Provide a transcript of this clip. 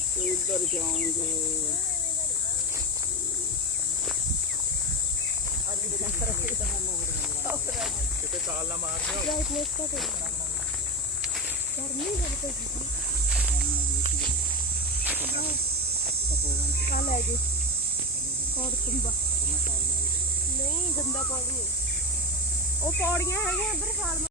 इधर जाऊंगे। नहीं गंदा पानी, वो पौड़ियां है